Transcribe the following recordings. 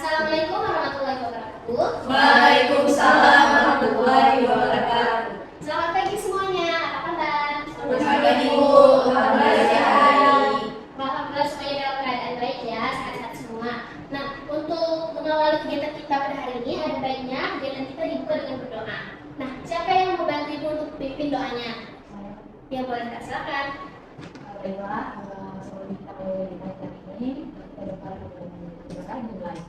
Assalamualaikum warahmatullahi wabarakatuh. Waalaikumsalam warahmatullahi wabarakatuh. Selamat pagi semuanya. Apa kabar? Selamat pagi Bu. Alhamdulillah sehat. Alhamdulillah semuanya dalam keadaan baik ya, sehat-sehat semua. Nah, untuk mengawali kegiatan kita pada hari ini, ada baiknya kegiatan kita dibuka dengan berdoa. Nah, siapa yang mau bantu Ibu untuk pimpin doanya? Ya boleh Kak, silakan. Baiklah, sebelum kita mulai kajian ini, kita dapat berdoa dimulai.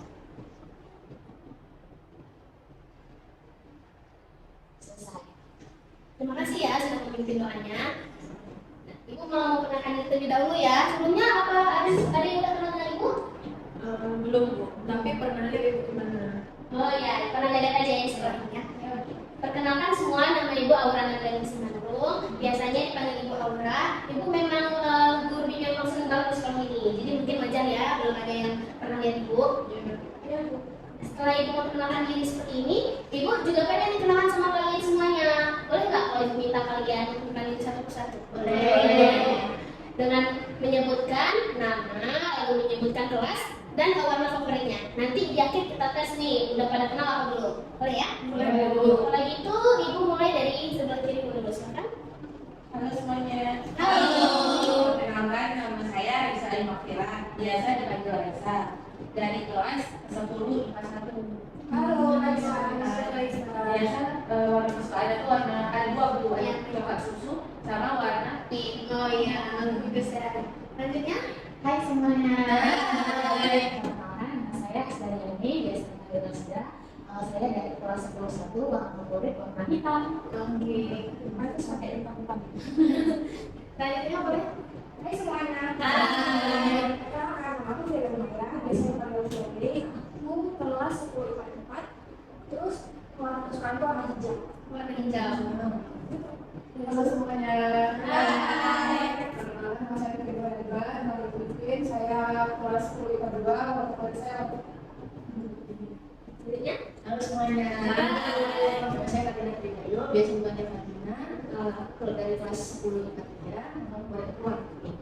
Selesai. Terima kasih ya sudah memimpin doanya. Nah, Ibu mau kenalkan diri terlebih dahulu ya. Sebelumnya apa ada yang udah kenal dengan Ibu? Belum Bu, tapi pernah lihat Ibu kemana? Oh iya, pernah lihat aja ya sebelumnya. Perkenalkan semua, nama Ibu Aura Nagani Simanurung. Biasanya dipanggil Ibu Aura. Ibu memang guru bimbing konseling kalau di sekolah ini. Jadi mungkin wajar ya, belum ada yang pernah lihat Ibu. Iya Bu. Setelah Ibu memperkenalkan diri seperti ini, Ibu juga pengen dikenalkan sama kalian semuanya. Boleh nggak kalau Ibu minta kalian untuk kalian satu persatu? Boleh. Dengan menyebutkan nama, lalu menyebutkan kelas dan warna favoritnya. Nanti di akhir kita tes nih, udah pada kenal apa belum? Boleh ya? Boleh, Bu. Kalau gitu, Ibu mulai dari sebelah kiri dulu, silakan. Halo semuanya. Halo. Perkenalkan, nama saya Risa Makfira. Biasa dipanggil Risa. Dari kelas 10 IPA 1. Halo, Raisa. Biasa warna kesukaan itu warna ada dua Bu, Iya. coklat susu sama warna Pink. Oh iya, bagus ya. Lanjutnya? Hai semuanya. Hai. Perkenalkan, nama saya Asdariani, biasa dipanggil Asda. Saya dari kelas 11, warna favorit warna hitam. Oke. Harus pakai hitam-hitam. Lanjutnya boleh? Hai semuanya. Hai. Perkenalkan, nama aku Vira Maya, biasa dipanggil Febri. Aku kelas 10 IPA 4. Terus warna kesukaanku warna hijau. Warna hijau. Halo semuanya. Hai. Perkenalkan, nama saya Kedua Edwa, nama Putrin. Saya kelas 10 IPA 2. Warna favorit saya Lanjutnya? Halo semuanya. Hai. Nama saya Katina Tridayo, biasa dipanggil Katina. Aku dari kelas 10 IPA 3, warna favorit warna putih.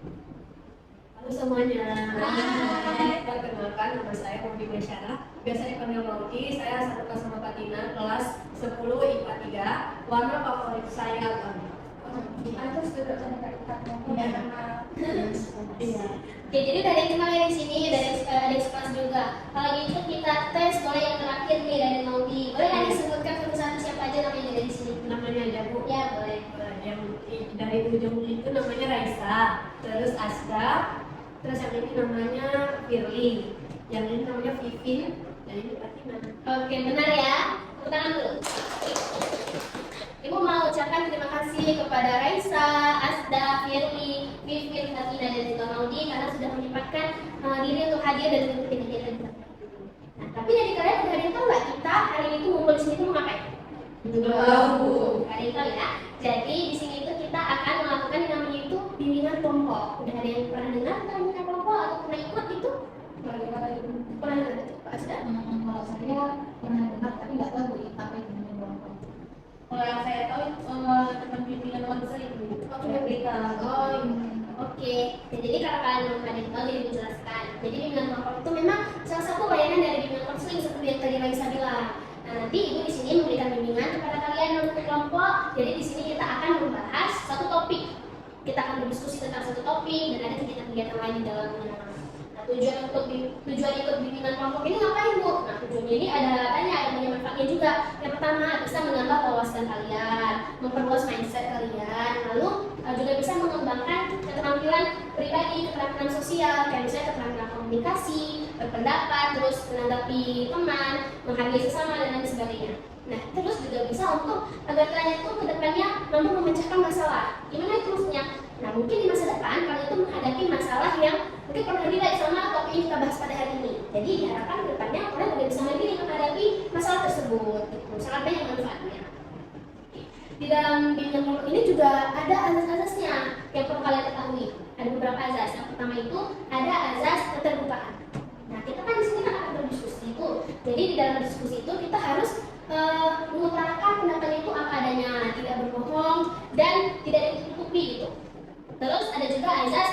Halo semuanya. Hai. Perkenalkan, nama saya Maudi Masyara. Biasa dipanggil Maudi. Saya satu kelas sama Katina, kelas 10 IPA 3. Warna favorit saya warna. Aku sudah cerita Iya. Oke, jadi dari kenal di sini, dari ada sekelas juga. Kalau gitu kita tes, boleh yang terakhir nih dari Maudi. Boleh nggak disebutkan satu-satu siapa aja namanya dari sini? Namanya aja Bu. Ya boleh. Yang dari ujung itu namanya Raisa, terus Asda, terus yang ini namanya Firly, yang ini namanya Vivin, yang ini Fatina. Oke, benar ya. Tepuk tangan dulu. Ibu mau ucapkan terima kasih kepada Raisa, Asda, Firly, Vivin, Fatina, dan juga Maudi karena sudah menyempatkan diri untuk hadir dan mengikuti kegiatan kita. Nah, tapi dari kalian udah ada yang tahu nggak kita hari ini tuh ngumpul di sini tuh mau ngapain? Tahu. Ada yang tahu ya? Jadi di sini itu kita akan melakukan yang namanya itu bimbingan kelompok. Udah ada yang pernah dengar tentang bimbingan kelompok atau pernah ikut itu? Pernah dengar itu, Pak Asda? Kalau saya pernah dengar tapi nggak tahu apa itu namanya kelompok. Kalau yang saya tahu teman bimbingan konseling Bu. Berita. Oh, oke. Ya, jadi kalau kalian belum ada yang tahu, jadi menjelaskan. Jadi bimbingan kelompok itu memang salah satu bayangan dari bimbingan konseling seperti yang tadi Raisa bilang. Nah, nanti Ibu di sini memberikan bimbingan kepada kalian untuk kelompok. Jadi di sini kita akan membahas satu topik. Kita akan berdiskusi tentang satu topik dan ada kegiatan-kegiatan lain di dalamnya. Nah, tujuan ikut bimbingan kelompok ini ngapain Bu? Nah, tujuannya ini ada tanya, ada banyak manfaatnya juga. Yang pertama, bisa menambah wawasan kalian, memperluas mindset kalian, lalu juga bisa mengembangkan keterampilan pribadi, keterampilan sosial, kayak misalnya keterampilan komunikasi, berpendapat, terus menanggapi teman, menghargai sesama dan lain sebagainya. Nah, terus juga bisa untuk agar kalian itu kedepannya mampu memecahkan masalah. Gimana itu maksudnya? Nah, mungkin di masa depan kalian itu menghadapi masalah yang mungkin pernah dilihat sama topik yang kita bahas pada hari ini. Jadi diharapkan kedepannya kalian juga bisa mandiri menghadapi masalah tersebut. Gitu. Sangat banyak manfaatnya. Di dalam bimbingan kelompok ini juga ada azas-azasnya yang perlu kalian ketahui. Ada beberapa azas. Yang pertama itu ada azas keterbukaan. Nah, kita kan di sini kan akan berdiskusi itu. Jadi di dalam diskusi itu kita harus mengutarakan pendapatnya itu apa adanya, tidak berbohong dan tidak ditutupi gitu. Terus ada juga azas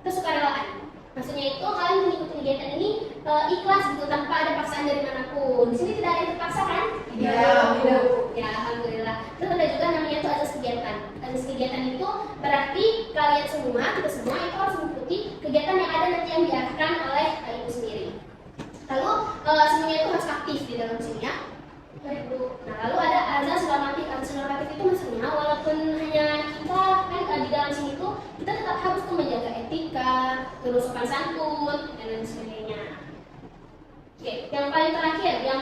kesukarelaan. Maksudnya itu kalian mengikuti kegiatan ini ikhlas gitu tanpa ada paksaan dari manapun. Di sini tidak ada yang terpaksa kan? Iya, tidak. Ya, alhamdulillah. Terus ada juga namanya itu azas kegiatan. Azas kegiatan itu berarti kalian semua, kita semua itu harus mengikuti kegiatan yang ada nanti yang diarahkan oleh ibu sendiri. Lalu semuanya itu harus aktif di dalam sini ya. Nah, lalu ada azas normatif. Azas normatif itu maksudnya walaupun hanya kita kan di dalam sini tuh kita tetap harus tuh menjaga etika, terus sopan santun dan lain sebagainya. Oke, yang paling terakhir yang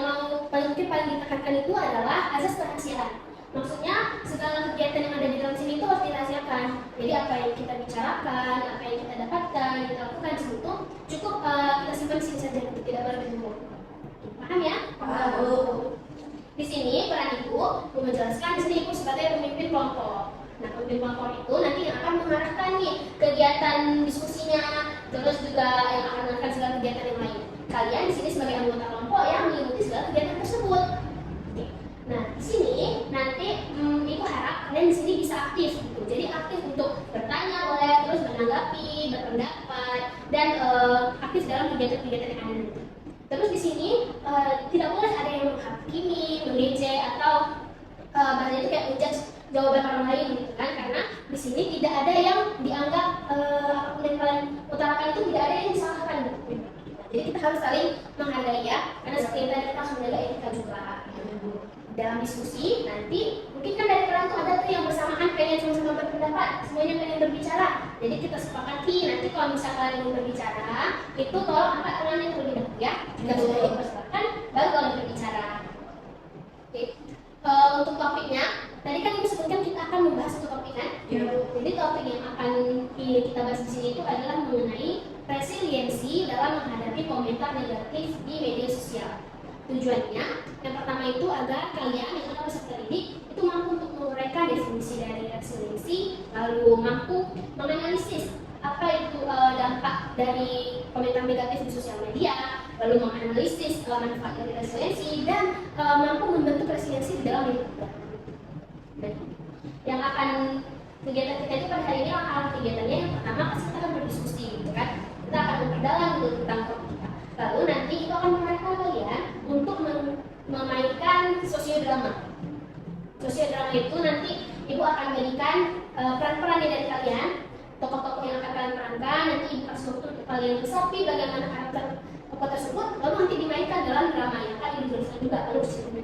paling ditekankan itu adalah azas kerahasiaan. Maksudnya segala kegiatan yang ada di dalam sini itu harus dirahasiakan. Jadi apa yang kita bicarakan, apa yang kita dapatkan, yang kita lakukan di sini tuh cukup kita simpan di sini saja, tidak boleh dibuang. Paham ya? Paham. Di sini peran ibu menjelaskan di sini ibu sebagai pemimpin kelompok. Nah, pemimpin kelompok itu nanti yang akan mengarahkan nih kegiatan diskusinya, terus juga yang akan mengarahkan segala kegiatan yang lain. Kalian di sini sebagai anggota kelompok yang mengikuti segala kegiatan tersebut. Oke. Nah, di sini nanti ibu harap kalian di sini bisa aktif gitu. Jadi aktif untuk bertanya boleh, terus menanggapi, berpendapat, dan aktif dalam kegiatan-kegiatan yang ada nanti. Terus di sini tidak boleh ada yang menghakimi, mengejek atau bahasanya itu kayak menjudge jawaban orang lain gitu kan, karena di sini tidak ada yang dianggap apapun yang kalian utarakan itu tidak ada yang disalahkan gitu. Jadi kita harus saling menghargai ya, karena seperti yang tadi kita harus menjaga etika juga. Dalam diskusi nanti mungkin kan dari kalian tuh ada tuh yang bersamaan pengen sama-sama berpendapat, semuanya pengen berbicara. Jadi kita sepakati nanti kalau misalnya kalian ingin berbicara itu tolong angkat tangannya terlebih dahulu ya. Jika sudah dipersilakan baru kalian berbicara. Oke. Untuk topiknya tadi kan ibu sebutkan kita akan membahas satu topik kan? Ya. Jadi topik yang akan kita bahas di sini itu adalah mengenai resiliensi dalam menghadapi komentar negatif di media sosial. Tujuannya yang pertama itu agar kalian yang akan peserta didik itu mampu untuk menguraikan definisi dari resiliensi, lalu mampu menganalisis apa itu dampak dari komentar negatif di sosial media, lalu menganalisis manfaat dari resiliensi dan mampu membentuk resiliensi di dalam hidup kita. Yang akan kegiatan kita itu pada hari ini akan kegiatannya yang pertama pasti kita akan berdiskusi gitu kan, kita akan memperdalam gitu tentang topik kita. Lalu nanti itu akan mengarahkan kalian untuk memainkan sosiodrama. Sosiodrama itu nanti ibu akan berikan peran-peran dari kalian, tokoh-tokoh yang akan kalian perankan. Nanti ibu kasih waktu untuk kalian resapi bagaimana karakter tokoh tersebut, lalu nanti dimainkan dalam drama yang akan ibu jelaskan juga. Lalu sini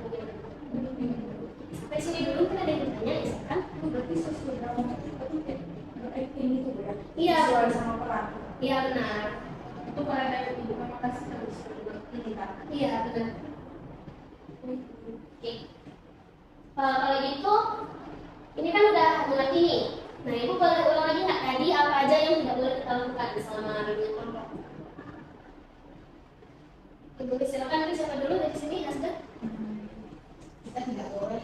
sampai sini dulu kan ada yang bertanya ya kan? Berarti sosiodrama itu acting itu ya? Iya. Sesuai sama peran. Iya benar. Itu peran dari ibu memang kasih terus ini kan? Iya benar. Oke. Kalau gitu, ini kan udah mengerti nih. Nah, ibu boleh ulang lagi nggak tadi apa aja yang tidak boleh kita lakukan selama reunian kelompok? Ibu silakan, nanti siapa dulu dari sini, Asda? Kita tidak boleh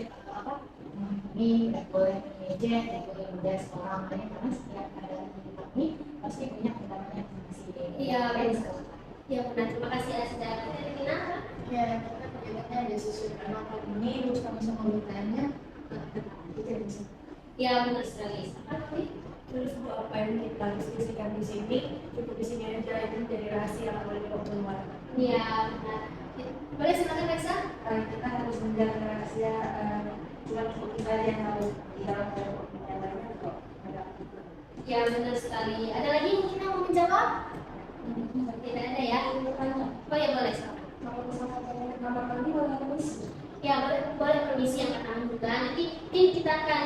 ini tidak boleh mengejek, tidak boleh menjudge orang lain karena setiap ada di kami pasti punya pendapatnya masing-masing. Iya, benar. Iya benar. Terima kasih Asda. Dari Tina apa? Ya, kita penjagatnya ada sesuai drama kali ini, terus sama-sama bertanya, kita bisa. Iya benar sekali. Apa tadi? Terus bu, apa yang kita diskusikan di sini cukup di sini aja, itu menjadi rahasia, nggak boleh dibawa keluar. Iya benar. Boleh silakan Reksa? Kita harus menjaga rahasia, cuma kita yang harus di dalam kelompoknya banyak kok. Ya benar sekali. Ada lagi mungkin yang mau menjawab? Tidak ada ya? Oh ya boleh silakan. Kalau misalnya ada kamar mandi boleh permisi. Ya boleh permisi yang pertama juga. Nanti mungkin kita akan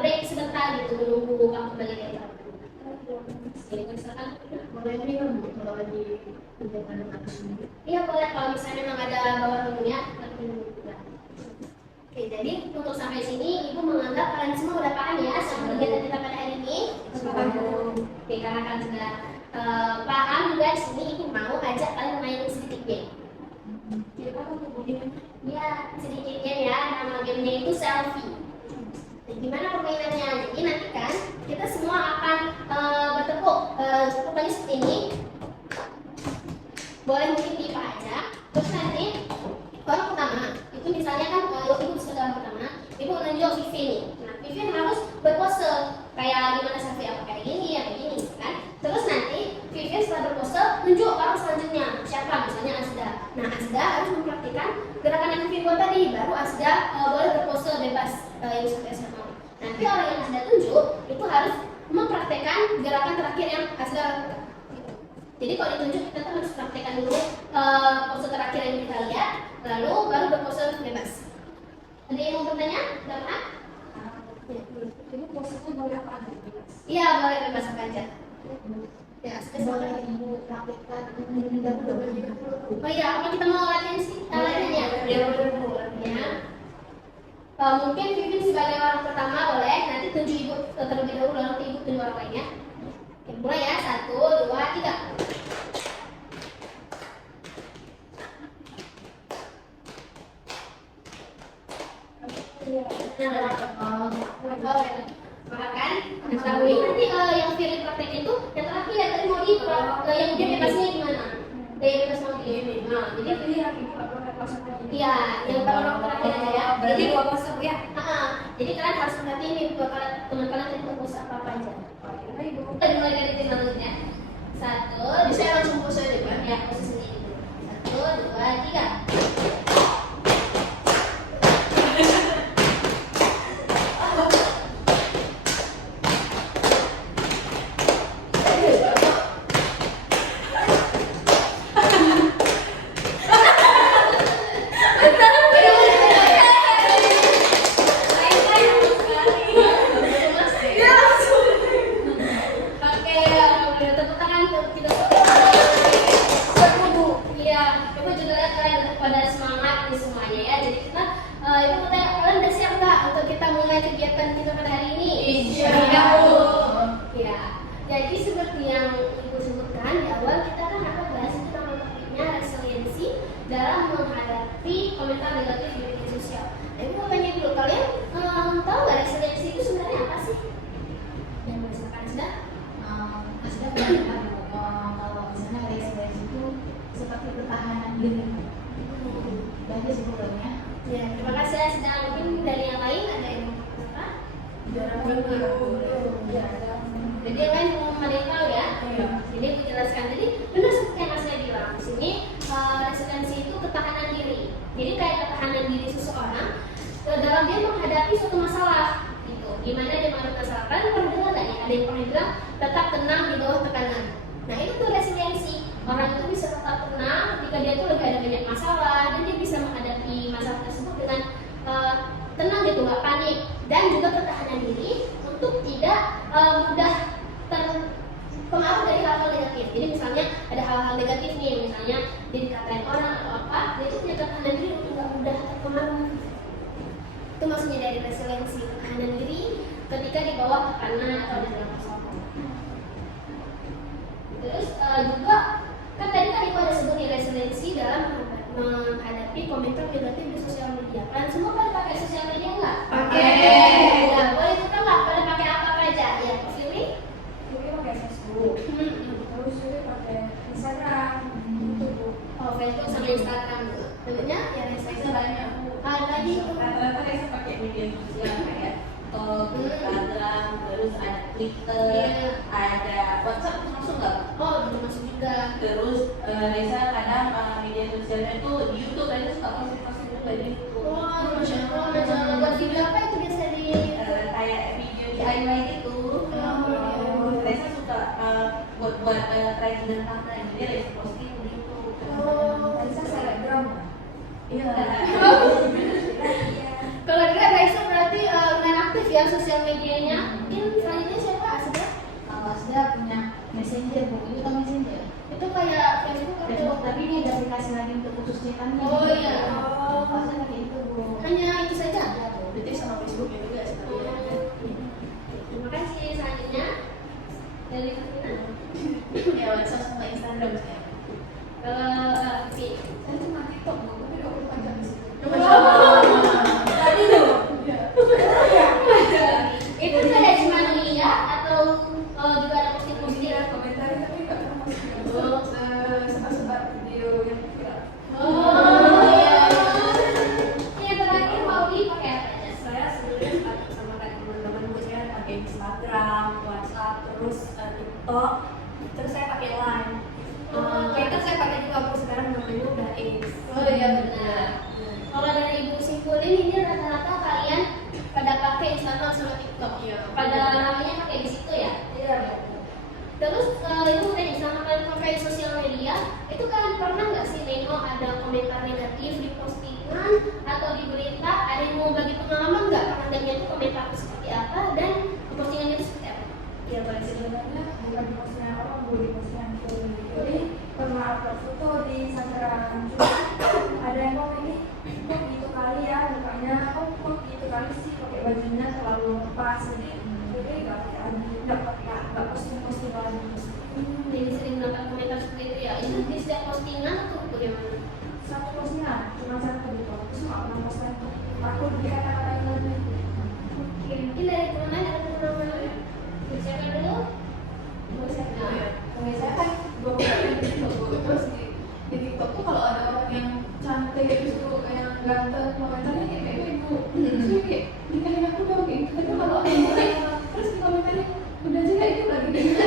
break sebentar gitu menunggu kamu kembali dari kamar. Jadi misalkan Boleh minum kalau lagi kegiatan dengan sendiri. iya boleh kalau misalnya memang ada bawa minumnya kita minum juga. Oke, jadi untuk sampai sini ibu menganggap kalian semua udah paham ya sama kegiatan kita pada hari ini. Oke, karena kalian sudah paham juga di sini ibu mau ajak kalian main sedikit game. Jadi apa tuh Bu? Ya, sedikit game ya. Nama gamenya itu selfie. Nah, gimana permainannya? Jadi nanti kan kita semua akan bertepuk. Pokoknya seperti ini. Boleh mungkin tipe aja. Terus nanti orang pertama itu misalnya kan ibu bisa orang pertama, ibu menunjuk Vivi nih. Nah, Vivi harus berpose kayak gimana selfie apa kayak gini ya kayak gini kan. Terus nanti Vivi setelah berpose nunjuk orang selanjutnya siapa mempraktikkan gerakan yang Vivin buat tadi, baru Asda boleh berpose bebas yang Asda mau. Nanti orang yang Asda tunjuk itu harus mempraktekkan gerakan terakhir yang Asda lakukan. Gitu. Jadi kalau ditunjuk kita tuh harus praktekkan dulu pose terakhir yang kita lihat, lalu baru berpose bebas. Ada yang mau bertanya? Dapat? Ini posisinya boleh apa aja? Iya, boleh bebas apa aja. Ya, Boleh ibu praktekkan ini dahulu. Oh iya, apa kita mau latihan sih? Latihan ya? Ya boleh. Ya. Mungkin Vivin sebagai orang pertama boleh, nanti tunjuk ibu terlebih dahulu, lalu nanti ibu tunjuk orang lainnya. Oke, mulai ya, 1, 2, 3. Makan. Tapi nanti yang Vivin praktekin itu yang terakhir ya tadi mau yang dia bebasnya gimana? Gaya bebas mau gini. Nah, jadi Jadi yang ibu nggak boleh langsung lagi. iya, yang orang terakhir aja ya. Berarti 2 pose ya? Jadi kalian harus perhatiin nih teman kalian tadi pose apa aja. Karena ibu Kita mulai dari tim selanjutnya. 1, Bisa langsung pose aja kan? ya pose sendiri. 1, 2, 3. Oke, tepuk tangan untuk kita semua. Iya, ibu juga lihat kalian pada semangat nih semuanya ya. Jadi kita, ibu mau tanya kalian udah siap nggak untuk kita mulai kegiatan kita pada hari ini? Ya, jadi seperti yang ibu sebutkan di awal kita kan akan bahas itu nama topiknya resiliensi dalam menghadapi komentar negatif di media sosial. Nah, ibu mau tanya dulu kalian tahu nggak resiliensi itu sebenarnya apa sih? Yang misalkan sudah? Asda bilang kalau misalnya resiliensi itu seperti pertahanan diri. Dan sebelumnya Ya, terima kasih Asda. Mungkin dari yang lain ada yang mau apa? Jadi yang lain belum ada yang tahu ya. Jadi aku jelaskan. Jadi benar seperti yang saya bilang di sini resiliensi itu ketahanan diri. Jadi kayak ketahanan diri seseorang dalam dia menghadapi suatu masalah. Gitu. Gimana dia menghadapi masalah? Kalian pernah dengar nggak ya? Ada yang pernah bilang tetap tenang di bawah tekanan. Nah itu tuh resiliensi. Orang itu bisa tetap tenang ketika dia tuh lagi ada banyak masalah dan dia bisa menghadapi masalah tersebut dengan tenang gitu, nggak panik, dan juga ketahanan diri untuk tidak mudah terpengaruh dari hal-hal negatif. Jadi misalnya ada hal-hal negatif nih, misalnya dia dikatain orang atau apa, dia itu punya ketahanan diri untuk nggak mudah terpengaruh. Itu maksudnya dari resiliensi, ketahanan diri ketika di bawah tekanan atau dalam masalah. Terus juga kan tadi ibu ada sebut nih resiliensi dalam menghadapi komentar negatif di sosial media. Kan semua pada pakai sosial media nggak? Pakai. Ya, boleh kita nggak pada pakai apa aja? Ya, Firly? Jadi pakai Facebook, terus juga pakai Instagram, YouTube. Oh, Facebook sama Instagram dulu. Tentunya ya Instagram banyak. Ada lagi Rata-rata Raisa pakai media sosial kayak TikTok, Instagram, terus ada Twitter, Iya. ada WhatsApp masuk nggak? Oh, belum masuk juga. Terus Raisa kadang media sosialnya itu di YouTube, Raisa suka posting juga di YouTube. Wah, masya Allah, masya Allah. Buat video apa itu biasa di? Kayak video DIY gitu. Raisa suka buat kerajinan tangan, jadi Raisa posting di YouTube. Bisa selebgram. Iya. Kalau dia Raisa berarti main aktif ya sosial medianya. Mungkin selanjutnya siapa? Asda? kalau Asda punya messenger, bu, itu kan messenger. Itu kayak Facebook Facebook, atau? tapi ini ada aplikasi lagi untuk khusus cetannya. Oh iya. Asda pakai itu, bu. Hanya itu saja. Berarti sama Facebooknya juga sih. Terima kasih. Selanjutnya dari Fatina. Ya WhatsApp sama Instagram saya. Kalau Vivi. Saya cuma TikTok, Bu, tapi 24 jam di situ. Tadi tuh. Itu saya cuma ngeliat atau juga ada posting-posting? Iya, komentari tapi nggak termasuk sebar-sebar video yang viral. Oh iya. Yang terakhir mau pakai apa aja? Saya sebenarnya sama kayak teman-teman saya pakai Instagram, WhatsApp, terus TikTok, terus saya pakai Line. Twitter saya pakai juga Oh iya benar. Kalau dari ibu simpulin ini rata-rata kalian pada pakai Instagram sama TikTok. Iya. Pada namanya pakai di situ ya. Iya. Terus itu tadi sama kalian pakai sosial media, itu kalian pernah nggak sih nengok ada komentar negatif di postingan atau di berita? Ada yang mau bagi pengalaman nggak pernah nanya itu komentar seperti apa dan postingannya itu seperti apa? Ya paling sebenarnya bukan di postingan orang, bukan di postingan itu. Jadi pernah upload foto di Instagram, cuma ada yang komen ini kok gitu kali ya mukanya, kok gitu kali sih pakai bajunya terlalu lepas, jadi nggak posting lagi. Jadi sering mendapat komentar seperti itu ya. Itu di setiap postingan atau bagaimana? Satu postingan cuma satu gitu, terus nggak pernah posting. Aku di kata-katain lagi. Oke, mungkin dari teman lain ada teman lain. Siapa dulu? Nah, biasanya kan gue pakai di TikTok, terus di TikTok tuh kalau ada orang yang cantik terus tuh yang ganteng komentarnya kayak ibu, terus kayak nikahin aku dong kayak gitu. Tapi kalau ada orang terus di komentarnya udah juga itu lagi kayak gitu.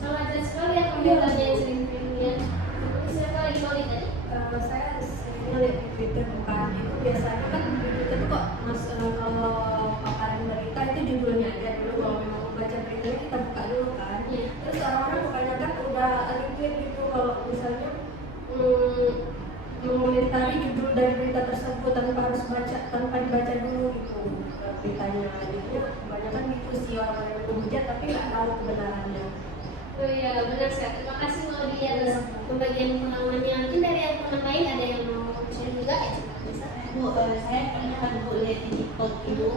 Sama aja sekali ya komentarnya yang sering lihat. Siapa lagi mau lihat tadi? Saya sering lihat di Twitter bukan itu biasanya kan di Twitter tuh kok kalau paparan berita itu judulnya aja dulu, kalau memang mau baca beritanya kita buka dulu kan. Terus orang-orang kebanyakan udah retweet gitu kalau misalnya mengomentari judul dari berita tersebut tanpa dibaca dulu gitu beritanya. Jadi kebanyakan gitu sih orang yang menghujat tapi nggak tahu kebenarannya. Oh iya, benar sekali. Terima kasih Maudi atas pembagian pengalamannya. Mungkin dari yang teman lain ada yang mau share juga ya? Bu, saya pernah kan Bu lihat di TikTok itu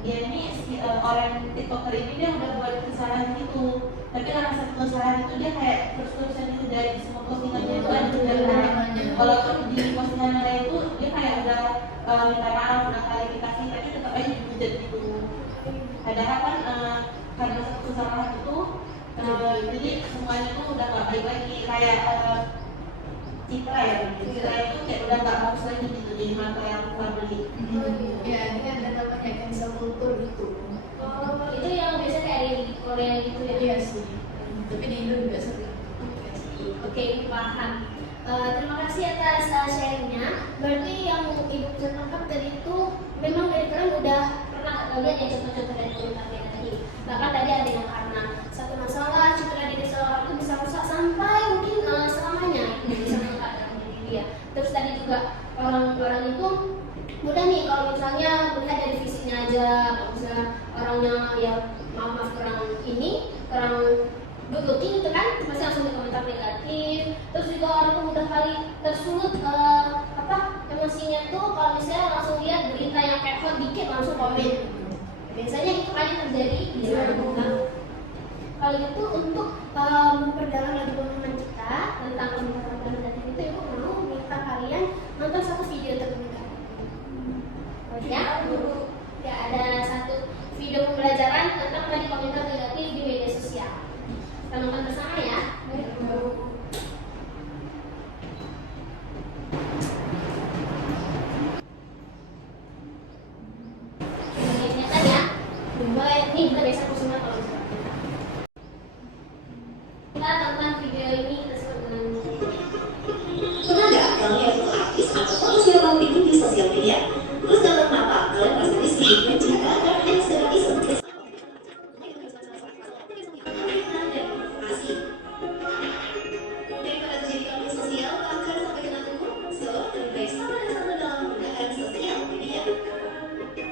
dia ini orang TikToker ini dia udah buat kesalahan gitu, tapi karena satu kesalahan itu dia kayak terus-terusan itu dari semua postingannya itu ada kesalahan. Walaupun di postingan lain itu dia kayak udah minta maaf, udah klarifikasi, tapi tetap aja dihujat gitu. Padahal kan karena satu kesalahan itu jadi semuanya itu udah nggak baik lagi, kayak citra ya, citra itu kayak udah nggak bagus lagi gitu jadi mata yang kita beli. Ya ini ada namanya cancel culture gitu. Oh, itu yang biasa kayak di Korea gitu ya? Iya sih, tapi di Indo juga sering. Oke, paham. Terima kasih atas sharingnya. Berarti yang ibu bisa tangkap dari itu memang dari kalian udah pernah lihat ya contoh-contoh dari komentarnya tadi. Bahkan tadi ada yang karena satu masalah citra diri seorang itu bisa rusak sampai mungkin selamanya bisa melekat dalam diri dia. Terus tadi juga orang-orang itu mudah nih kalau misalnya melihat dari fisiknya aja, kalau misalnya orangnya ya maaf kurang good looking itu kan pasti langsung di komentar negatif. Terus juga orang tuh mudah kali tersulut emosinya tuh kalau misalnya langsung lihat berita yang kayak hot dikit langsung komen. Biasanya itu kan yang terjadi di sana. Kalau gitu untuk memperdalam lagi pemahaman kita tentang komentar negatif itu, ibu mau minta kalian nonton satu video terlebih dahulu. Ya ada satu video pembelajaran tentang tadi komentar negatif di media sosial. Kita nonton bersama ya. Ingat ya. Mulai nih kita biasa semua kalau misalnya. Kita tonton video ini tersebut dengan Pernah nggak kamu yang artis atau manusia itu di sosial media? Terus dalam apa kalian merasa hidupnya jika kalian sedang iseng daripada terjadi konflik sosial bahkan sampai kena hukum, so lebih baik sama-sama dalam menggunakan sosial media. Oke.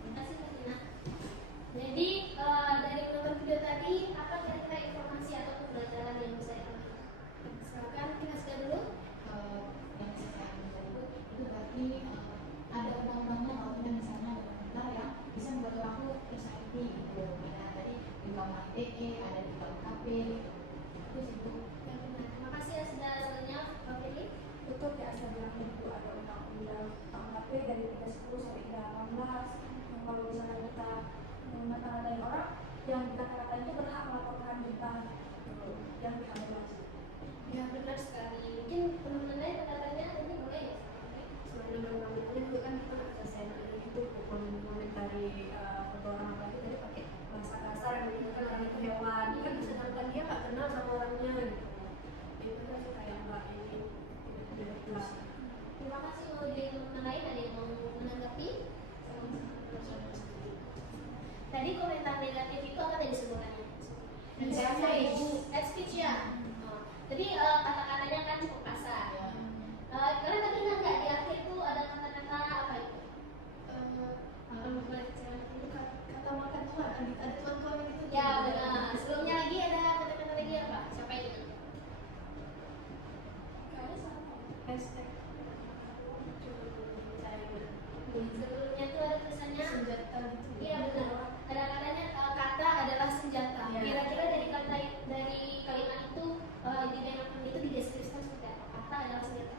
Terima kasih Kak Tina. Jadi dari menonton video tadi apa kira-kira informasi atau pembelajaran yang bisa diambil? Silakan kita share dulu. Yang saya ambil itu berarti ada undang-undangnya kalau kita misalnya ada komentar yang bisa membuat aku tersakiti gitu. Ada tadi di kamar ITE, ada di KUHP, itu situ. Terima kasih ya sudah sebenarnya Pak Fili. Betul ya, saya bilang itu ada undang-undang KUHP dari 310 sampai 318 yang kalau misalnya kita mengata-ngatain orang yang dikata-katain itu berhak melaporkan kita yang diambil wajib. Ya benar sekali. Mungkin teman-teman lain kata-katanya ini boleh ya? Selain undang-undang itu kan kita nggak selesai itu komentari speech ya. Jadi kata-katanya kan cukup kasar. Kalian tadi ingat nggak di akhir itu ada kata-kata apa itu? Kata makan tuh ada tuan-tuan gitu. Ya benar. Sebelumnya lagi ada kata-kata lagi apa? Siapa yang ingat? Kayaknya sama. Hashtag. Sebelumnya tuh ada tulisannya Senjata gitu. Iya benar. Ada katanya kata adalah senjata. Iya. Kira-kira dari kalimat itu intinya itu dideskripsikan seperti apa? Kata adalah senjata.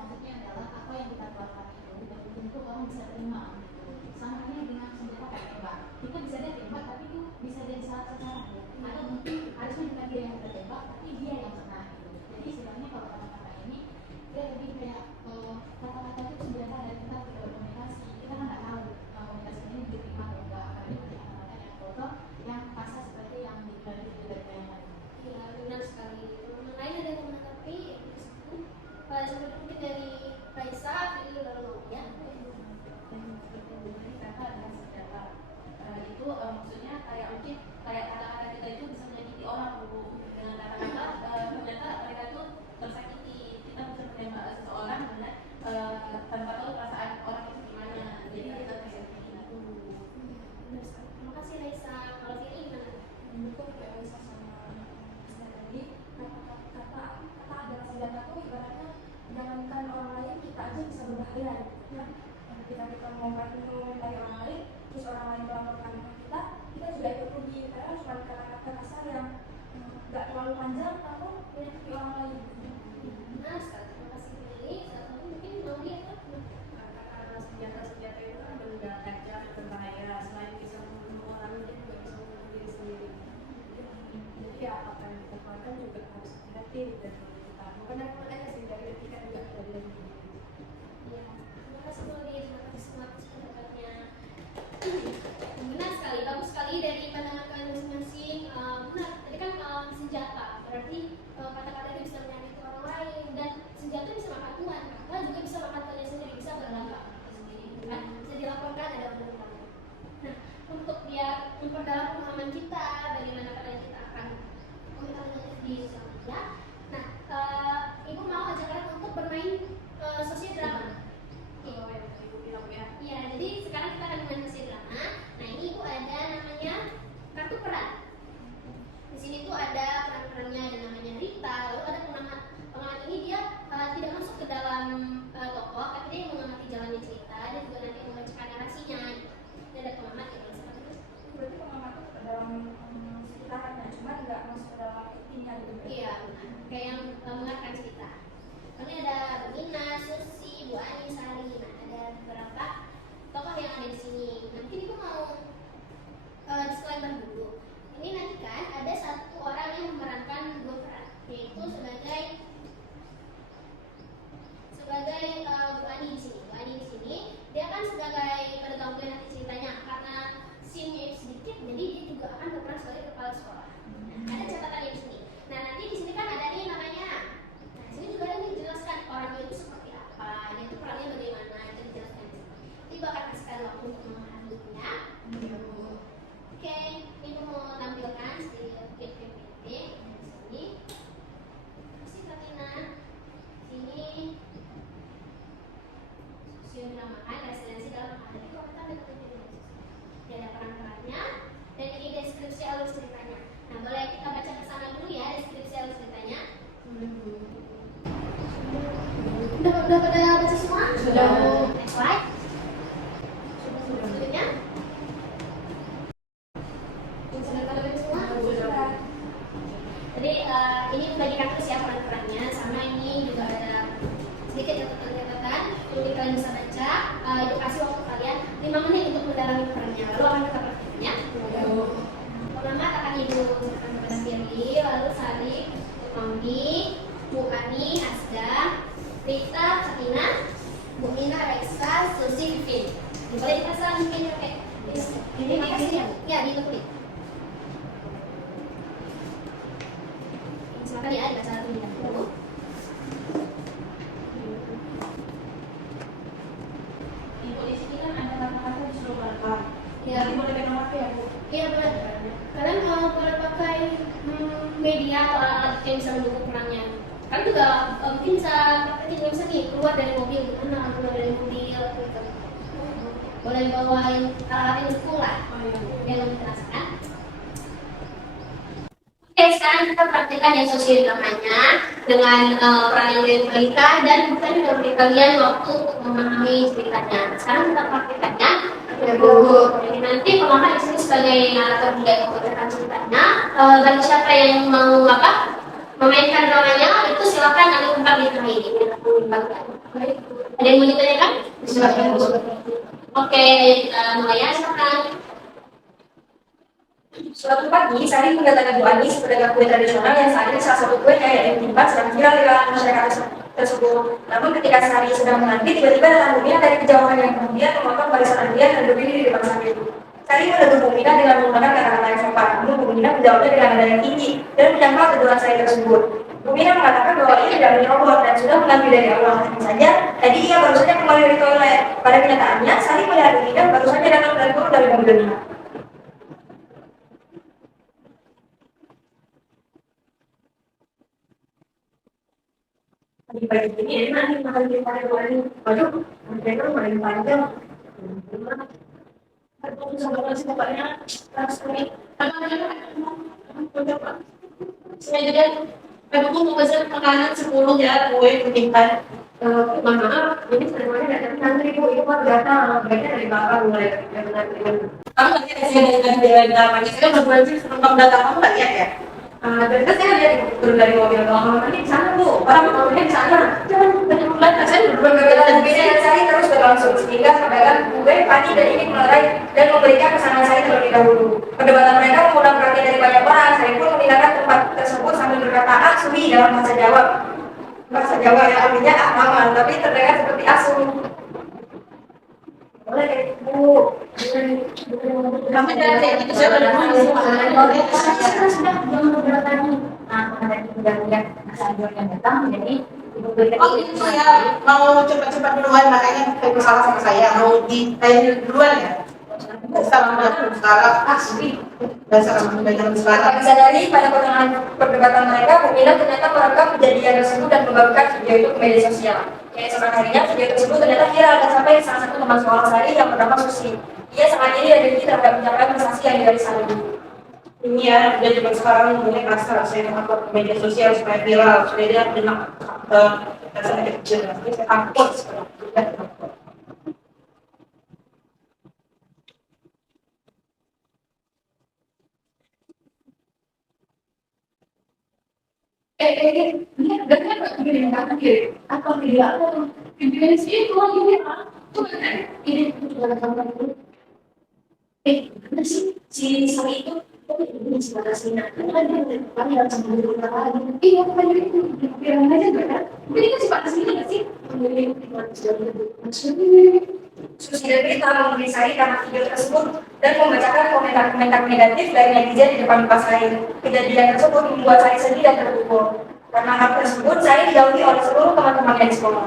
Maksudnya adalah apa yang kita keluarkan itu belum tentu kamu bisa terima gitu. Sama halnya dengan senjata kayak tembak. Kita bisa dia tembak tapi itu bisa jadi salah sasaran ya. Atau mungkin harusnya bukan dia yang tertembak tapi dia yang kena gitu. Jadi istilahnya kalau kata-kata ini dia lebih kayak kata-kata itu senjata dan kita tidak berkomunikasi. Kita kan nggak tahu komunikasi ini diterima atau enggak. Karena itu kata-kata yang kotor yang kasar seperti yang dari yang lain. Iya benar sekali. Teman lain ada yang menanggapi yang disebut. Seperti mungkin dari Raisa, jadi lalu ya. Kata adalah senjata. Itu maksudnya kayak mungkin kayak kata-kata kita itu bisa menyakiti orang Bu. Dengan kata-kata ternyata mereka itu tersakiti. Kita bisa menembak seseorang dengan tanpa tahu perasaan orang itu gimana. Jadi kita tersakiti. Benar sekali. Terima kasih Raisa. Kalau Fili gimana? Mendukung kayak Raisa sama Isna tadi, kata adalah senjata tuh ibaratnya jangankan orang lain, kita aja bisa berbahaya gitu kan. Ketika kita mengomentari orang lain, terus orang lain melaporkan kita juga ikut rugi karena cuma kata-kata kasar yang nggak terlalu panjang namun menyakiti orang lain. Benar sekali. Terima kasih Fili. Satu lagi mungkin mau lihat kan? Karena senjata itu kan benda tajam dan berbahaya. Selain bisa membunuh orang, dia juga bisa membunuh diri sendiri. Jadi ya apa yang kita lakukan juga harus hati-hati dari kita. Bukan dari mana aja sih, dari etika juga dari diri. Ya. Terima kasih Fili. Terima kasih semua atas pendapatnya. Benar sekali. Bagus sekali dari pandangan kalian masing-masing. Benar. Tadi kan senjata. Berarti kata-kata itu bisa menyakiti orang lain dan senjata bisa makan Tuhan. Kata juga bisa makan Tuhan sendiri. Bisa berdampak sendiri. Kan? Bisa dilaporkan ada undang-undangnya. Nah, untuk biar memperdalam pemahaman kita bagaimana kalian kita akan komentar di sosial media. Nah, Ibu mau ajak kalian untuk bermain sosial drama. Kalau yang ibu bilang ya. Iya, jadi sekarang kita akan main sosial drama. Nah, ini Ibu ada namanya kartu peran. Di sini tuh ada peran-perannya, ada namanya Rita, lalu ada pengamat. Pengamat ini dia tidak masuk ke dalam tokoh, tapi dia yang mengamati jalannya cerita dan juga nanti membacakan narasinya. Dan ada pengamat yang seperti itu. Berarti pengamat itu ke dalam sekitarnya, cuma nggak masuk ke dalam intinya gitu. Iya, kayak yang mengarahkan cerita. Kami ada Bu Ina, Susi, Bu Ani, Sari. Nah, ada beberapa tokoh yang ada di sini. Nanti Ibu mau disclaimer dulu. Ini nanti kan ada satu orang yang memerankan dua peran, yaitu sebagai Bu Ani di sini. Bu Ani di sini dia kan sebagai pedagang kue nanti ceritanya karena scene-nya sedikit, jadi dia juga akan berperan sebagai kepala sekolah. Ada catatannya di sini. Nah nanti di sini kan ada nih namanya. Nah di sini juga ada nih dijelaskan orangnya itu seperti apa, dia itu perannya bagaimana, itu dijelaskan. Ibu akan kasihkan waktu untuk memahaminya. Oke, Ibu mau tampilkan sedikit PPT di sini. Kasih Katina. Sini. Sosial drama kan, residensi dalam hal ini komentar dan kemudian dia ada peran-perannya dan ini deskripsi alur ceritanya. Nah boleh kita baca bersama dulu ya deskripsi alur ceritanya. Udah pada baca semua? Sudah. Next slide. Selanjutnya. Sudah pada baca semua? Jadi ini membagikan terus ya peran-perannya, sama ini juga ada sedikit catatan-catatan untuk kalian bisa baca. Itu kasih waktu kalian 5 menit untuk mendalami perannya, lalu akan kita praktiknya. Pertama akan Ibu ceritakan kepada Firly, lalu Sari, Mami, Bu Ani, Asda, Rita, Katina, Bu Mina, Raisa, Susi, Vivin. Boleh dipasang mungkin pakai ini makasih ya, ya di kulit. Silakan ya dibaca terlebih dahulu. Ibu di sini kan ada kata-kata disuruh merekam. Iya. Jadi boleh pegang HP ya Bu? Iya benar. Kalian mau boleh pakai media atau alat yang bisa mendukung perangnya. Kalian juga mungkin bisa praktekin bisa nih keluar dari mobil, gimana keluar dari mobil gitu. Boleh bawain alat yang mendukung lah yang lebih terasa. Oke, sekarang kita praktekkan ya sosialisasinya dengan peran yang diberikan dan bukan memberi kalian waktu untuk memahami ceritanya. Sekarang kita praktekkannya. Ya Bu. Jadi nanti pemakan di sini sebagai narator juga yang membacakan ceritanya. Bagi siapa yang mau memainkan dramanya itu silakan ambil tempat di tengah ini. Ada yang mau ditanyakan? Silakan. Oke, kita mulai ya silakan. Suatu pagi, Sari mendatangi Bu Anis, pedagang kue tradisional yang saat ini salah satu kuenya yang ditimpa sedang viral di kalangan masyarakat tersebut. Namun ketika Sari sedang menanti, tiba-tiba datang Bu Mina dari kejauhan yang kemudian memotong barisan antrian dan berdiri di depan Sari. Sari menegur Bu Mina dengan menggunakan kata-kata yang sopan, namun Bu Mina menjawabnya dengan nada yang tinggi dan menyangkal teguran Sari tersebut. Bu Mina mengatakan bahwa ia tidak menyerobot dan sudah mengambil dari awal. Hanya saja, tadi ia baru saja kembali dari toilet. Pada kenyataannya, Sari melihat Bu Mina baru saja datang dan turun dari mobilnya. Pagi ini enak nih makan di pada dua ini. Waduh, mereka paling panjang. Aku sama kasih bapaknya langsung nih. Saya juga, aku mau pesan makanan 10 ya, kue ketingkat. Maaf, ini semuanya datang santri Bu, itu baru datang. Baiknya dari belakang mulai Kamu nggak lihat saya dari namanya, saya berdua sih sebelum datang, kamu nggak lihat ya? dan kan saya lihat turun dari mobil kalau ini di sana Bu, orang mobilnya di sana. Jangan banyak banget, saya Perbedaan beda yang saya terus berlangsung sehingga pedagang kue panik dan ingin melerai dan memberikan pesanan saya terlebih dahulu. Perdebatan mereka mengundang perhatian dari banyak orang. Saya pun meninggalkan tempat tersebut sambil berkata asui dalam bahasa Jawa. Bahasa Jawa yang artinya aman, tapi terdengar seperti asu. Boleh kayak gitu Bu. kamu jangan kayak gitu, saya udah Sudah jangan berdebat nih. Nah, ada yang datang jadi oh gitu ya, mau cepat-cepat duluan, makanya kayak salah sama saya, mau ditanya duluan ya? Sama salah asli, dasar sama dengan salah. Bisa dari pada pertengahan perdebatan mereka, Bu Mina ternyata merekam kejadian tersebut dan membagikan video itu ke media sosial. Keesokan harinya, video tersebut ternyata viral dan sampai salah satu teman sekolah Sari yang bernama Susi. Ia sangat iri dan dengki terhadap pencapaian prestasi yang diraih Sari. Ini ya, udah zaman sekarang mulai kasar, saya upload ke media sosial supaya viral, supaya dia kena saya kecil, saya upload sekarang. Lihat dan kan nggak video yang kanan kiri atau video apa video yang sih itu lagi viral tuh kan ini juga gambar itu Mana sih si Sari itu? Ini sebatas minat. Kan dia panggil sama guru lagi. iya kayak itu viral aja tuh kan ini kan sebatas ini nggak sih Susi dan Rita memberi Sari karena video tersebut dan membacakan komentar-komentar negatif dari netizen di depan muka Sari. Kejadian tersebut membuat Sari sedih dan terpukul. Karena hal tersebut, Sari dijauhi oleh seluruh teman-temannya di sekolah.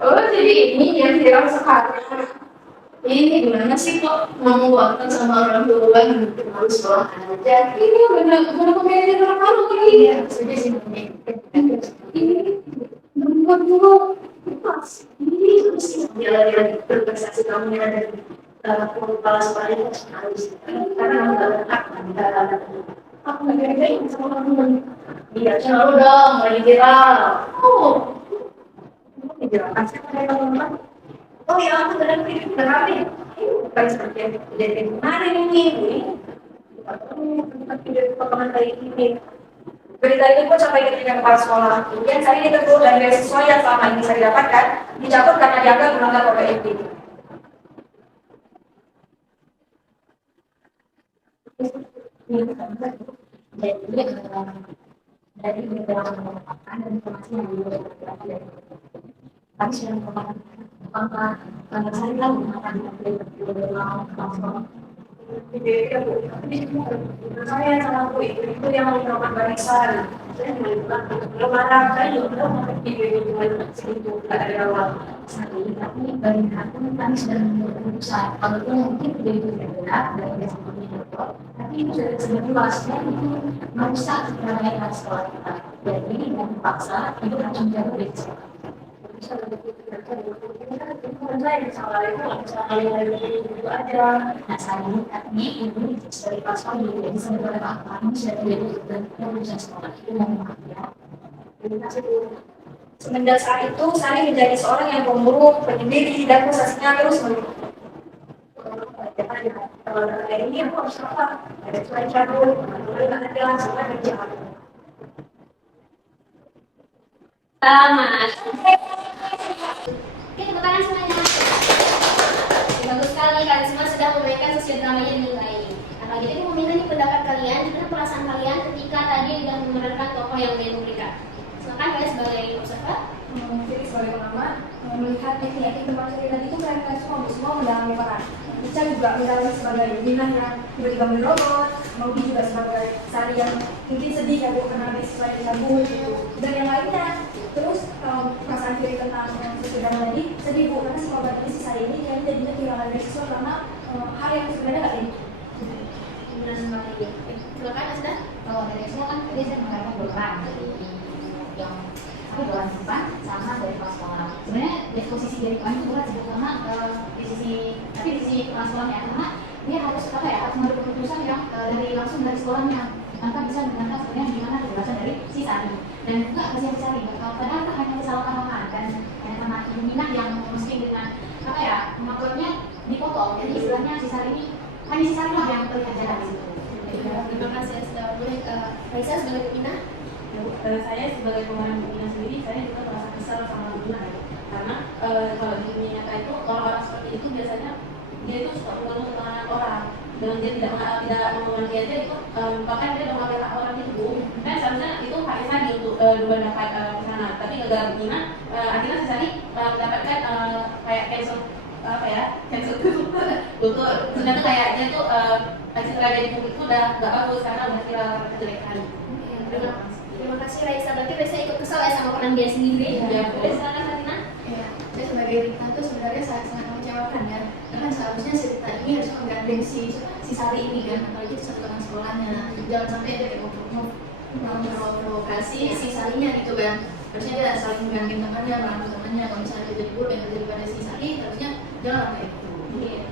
oh jadi ini yang viral sekarang ini gimana sih kok mau waktu sama orang duluan harus sekolah aja ini benar komedi orang baru ini ya sudah sih ini membuat dulu pas Ini mesti jalan-jalan berprestasi kamu yang ada di kepala sekolah itu harus karena kamu gak berhak aku nggak ngerjain sama kamu Iya, selalu dong, lagi viral. oh Dijelaskan sama teman-teman. Oh ya, aku dalam video beneran nih. Ini bukan seperti yang kejadian kemarin ini. Tempat video potongan kayak gini. Berita ini pun sampai ke tingkat kepala sekolah. Kemudian Sari ditegur dan beasiswa yang selama ini saya dapatkan dicabut karena dianggap melanggar kode etik. Dari beberapa mengungkapkan dan informasi yang diberikan dari kami sudah mengungkapkan bahwa Sari tahu mengatakan saya salah Bu itu yang melakukan barisan. Saya melihat belum ada saya juga belum video itu segitu dari awal. sekali, tapi bagi aku kami sudah membuat keputusan. Walaupun mungkin tidak itu berbeda dari resikonya itu, tapi itu sudah luasnya itu merusak keterangan sekolah kita. Jadi yang dipaksa itu harus menjadi resiko. Bisa itu aja. Nah saat ini ini dari pasal jadi sebenarnya apa ini sudah jadi dan urusan sekolah itu mau ya. Semenjak saat itu, saya menjadi seorang yang pemurung, penyendiri, dan prosesnya terus menurun. Ini aku harus apa? Ada cuaca dulu, ada langsung kerja. Selamat. Oke, tepuk tangan semuanya. Bagus sekali, kalian semua sudah memainkan sosial dramanya dengan baik. Nah, kalau gitu aku meminta nih pendapat kalian, gimana perasaan kalian ketika tadi sudah memerankan tokoh yang kalian berikan. Silakan kalian sebagai observer. Jadi sebagai pengamat, melihat teknik tempat cerita itu mereka semua mendalami peran. Ica juga mendalami sebagai Dina yang tiba-tiba merobot, Maudy juga sebagai Sari yang mungkin sedih ya bu karena beasiswa dicabut gitu. Dan yang lainnya. Terus perasaan Firi tentang yang sesudah tadi sedih bu karena si korban ini si Sari ini dia jadinya kehilangan beasiswa karena hal yang sebenarnya nggak ini. Benar sekali. Silakan Asda. Kalau dari saya kan tadi saya mengatakan berat yang bulan depan sama dari kelas sekolah. Sebenarnya dari posisi dari kawan itu berat sebetulnya di sisi kelas sekolahnya karena dia harus apa ya harus mengambil keputusan yang dari langsung dari sekolahnya tanpa bisa mendengarkan sebenarnya gimana kejelasan dari si Sari dan juga kasihan Sari. Kalau kadang kan hanya kesalahpahaman dan hanya sama ibu minat yang mesti dengan apa ya maksudnya dipotong. Jadi istilahnya si Sari ini hanya si Sari lah yang terlihat jahat di situ. Terima kasih Asda. Boleh Raisa sebagai pembina. Saya sebagai pemeran Bukina sendiri, saya juga merasa kesal sama Bukina ya. Karena kalau di dunia nyata itu orang-orang seperti itu biasanya dia itu suka mengganggu ketenangan orang dengan dia tidak mengerti aja itu bahkan dia mengambil hak orang itu kan seharusnya itu haknya Sari untuk dapat ke sana, tapi gara-gara Bukina akhirnya si Sari mendapatkan kayak cancel apa ya cancel untuk sebenarnya kayaknya tuh citra dari publik itu udah nggak bagus karena udah viral kejelekan. Terima kasih Raisa. Berarti Raisa ikut kesal ya sama peran dia sendiri. Iya. Boleh silakan Fatina. Iya, saya sebagai Rita itu sebenarnya sangat mengecewakan ya. Karena seharusnya cerita ini harus menggandeng si Sari ini kan, apalagi itu satu teman sekolahnya. Jangan sampai ada kayak provokasi si Sarinya gitu kan. Harusnya dia saling menggandeng temannya, merangkul temannya. Kalau misalnya dia jadi buruk yang terjadi pada si Sari, harusnya jangan kayak gitu. Iya.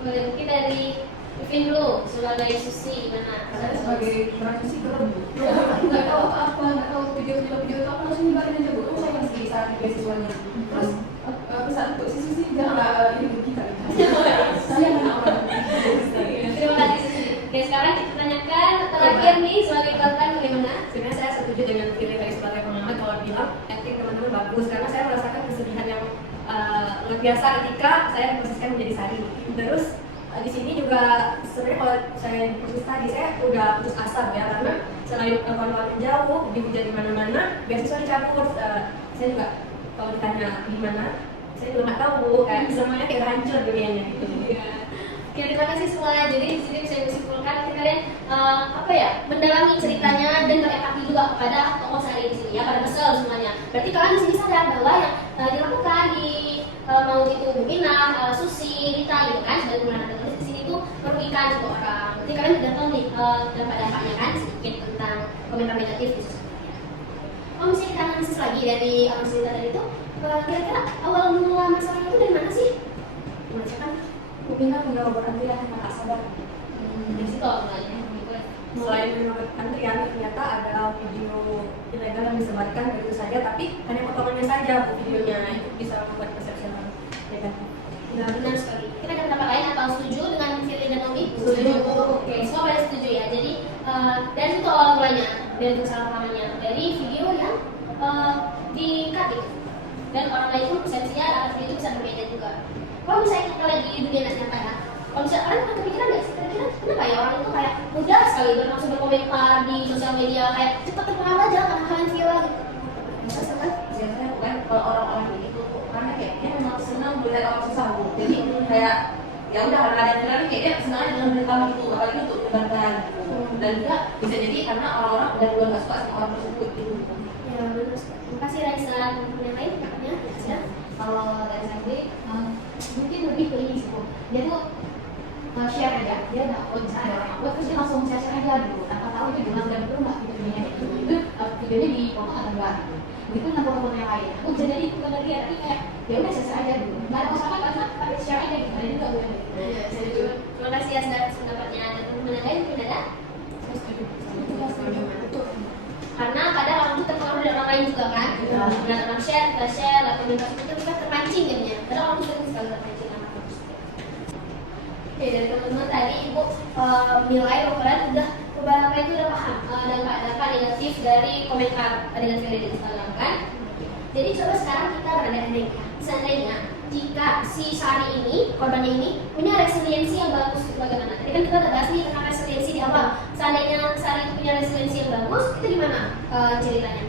Boleh mungkin dari Vin dulu sebagai Susi gimana? Saya sebagai transisi belum nggak tahu apa-apa, nggak tahu video itu aku langsung nyebarin aja bu, saya masih di saat beasiswanya. Terus pesan untuk si Susi jangan ini kita saya mana orang. Terima kasih Susi. Oke sekarang kita tanyakan terakhir nih sebagai konten bagaimana? Sebenarnya saya setuju dengan Fili tadi sebagai pengamat kalau bilang acting teman-teman bagus karena saya merasakan kesedihan yang luar biasa ketika saya memposisikan menjadi Sari. Terus di sini juga sebenarnya kalau saya di posisi tadi saya udah putus asa ya karena selain kawan-kawan jauh dihujat di mana-mana beasiswa dicabut. Saya juga kalau ditanya gimana saya juga nggak tahu bu kayak semuanya kayak hancur dunianya gitu. Oke, terima kasih semua. Jadi di sini bisa disimpulkan kalian apa ya mendalami ceritanya dan berempati juga kepada tokoh Sari di sini ya, pada kesel semuanya. Berarti kalian di sini sadar bahwa yang dilakukan di mau itu Bukina, Susi, Rita gitu kan sebagai pemeran tertulis di sini tuh merugikan satu orang. Berarti kalian sudah tahu nih dampak-dampaknya kan sedikit tentang komentar negatif di sosial media. Kalau misalnya kita analisis lagi dari cerita tadi itu, kira-kira awal mula masalah itu dari mana sih? Gimana kan? Mungkin kan mencoba antrian yang tak sadar. Dari situ awalnya. Selain menurut antrian ternyata ada video ilegal yang disebarkan begitu saja tapi hanya potongannya saja bu videonya itu bisa membuat persepsi orang negatif. Ya, benar sekali. Kita ada pendapat lain atau setuju dengan Fili dan Omi? Setuju. Oke, semua pada setuju ya. Jadi dari situ awal mulanya, dari kesalahannya, dari video yang di-cut itu. Dan orang lain pun persepsinya atas video itu bisa berbeda juga. Kalau misalnya kita lagi di dunia nyata ya, kalau misalnya kalian pernah kepikiran nggak sih, kira-kira kenapa ya orang itu kayak mudah sekali langsung berkomentar di sosial media kayak cepat terpengaruh aja karena hal yang viral gitu. Bisa sama? Biasanya bukan kalau orang-orang itu karena kayak dia memang senang melihat orang susah bu. Jadi kayak ya udah karena ada yang viral kayak dia senang aja dengan berita gitu, apalagi untuk menyebarkan gitu. Dan juga bisa jadi karena orang-orang udah mulai nggak suka sama orang tersebut gitu. Ya benar sekali. Terima kasih Raisa. Yang lain katanya ya. kalau dari saya sendiri mungkin lebih ke ini sih Bu. Dia tuh share aja, dia nggak misalnya ada orang yang upload terus dia langsung share aja gitu tanpa tahu itu jelas dan betul nggak videonya itu videonya di foto atau enggak gitu. Begitu dengan foto-foto yang lain, aku bisa jadi itu kan dia tapi kayak ya udah share aja gitu, nggak ada masalah karena tapi share aja gitu, ada juga bukan gitu. Iya, setuju. Terima kasih ya atas pendapatnya. Ada teman-teman yang lain mungkin ada? Saya setuju. Betul. Karena kadang orang itu terpengaruh dari orang lain juga kan. Kemudian orang share, kita share, atau komentar itu kita terpancing jadinya. Kadang orang sering sekali terpancing sama kamu. Oke, dari teman-teman tadi Ibu nilai bahwa kalian udah beberapa itu udah paham dampak-dampak negatif dari komentar dengan video di Instagram kan. Jadi coba sekarang kita berandai-andai, seandainya jika si Sari ini, korbannya ini punya resiliensi yang bagus itu bagaimana? Tadi kan kita udah bahas nih tentang resiliensi di awal. Seandainya Sari itu punya resiliensi yang bagus, itu gimana ceritanya?